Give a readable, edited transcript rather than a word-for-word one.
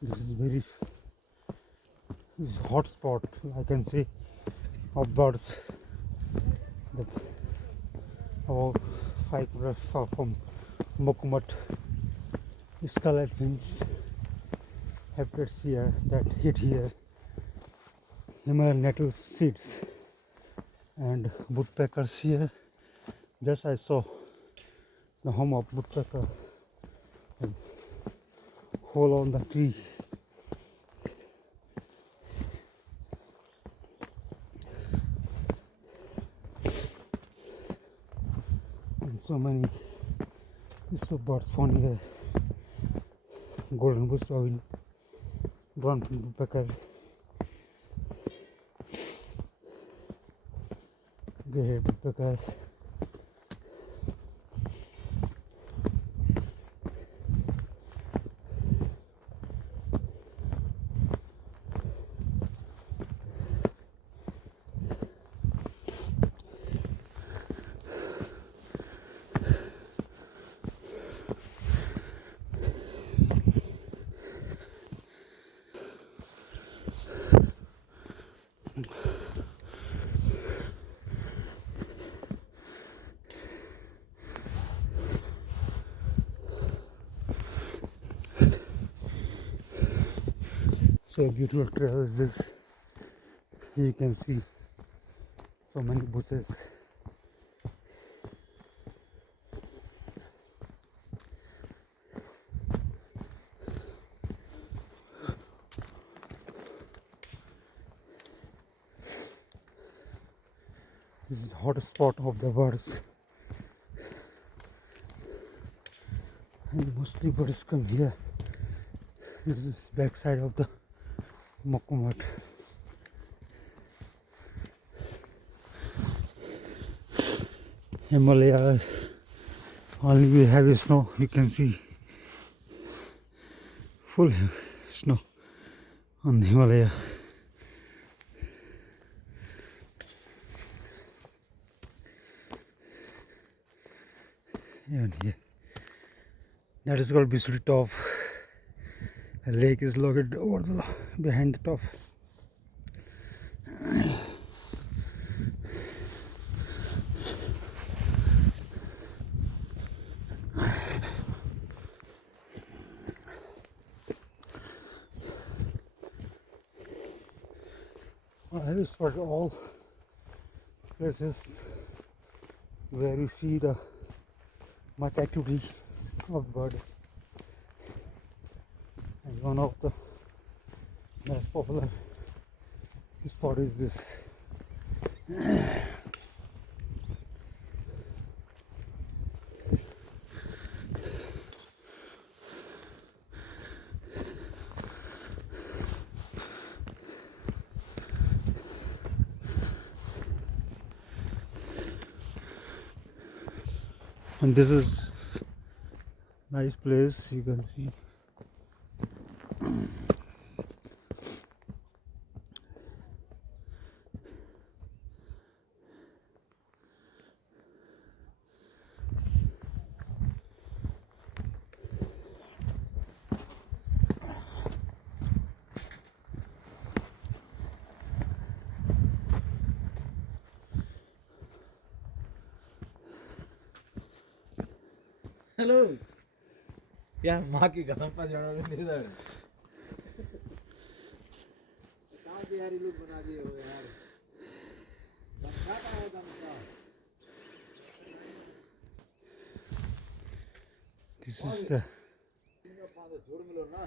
This is hotspot, I can say, of birds. About 5 km far from Makkumath, Scarlett Finch habitats here that hit here. Himalayan nettle seeds and woodpeckers here. Just I saw the home of woodpecker and hole on the tree. And so many birds found here. Golden bush robin, brown woodpecker, grey-headed woodpecker. So beautiful trail is this. Here you can see so many bushes. This is hot spot of the birds. And mostly birds come here. This is back side of the Makkumath. Himalaya, only we have snow. You can see full snow on the Himalaya. And here, that is called Bisuri Top. A lake is located over the behind the top. I have spotted all places where you see the much activity of bird. And one of the most popular spot is this. And this is nice place, you can see. Hello यार माँ की कसम पर जाना नहीं दे रहा कहाँ बिहारी लोग बना दिए हो यार बच्चा का होगा मुझे This is the जोड़ मिलो ना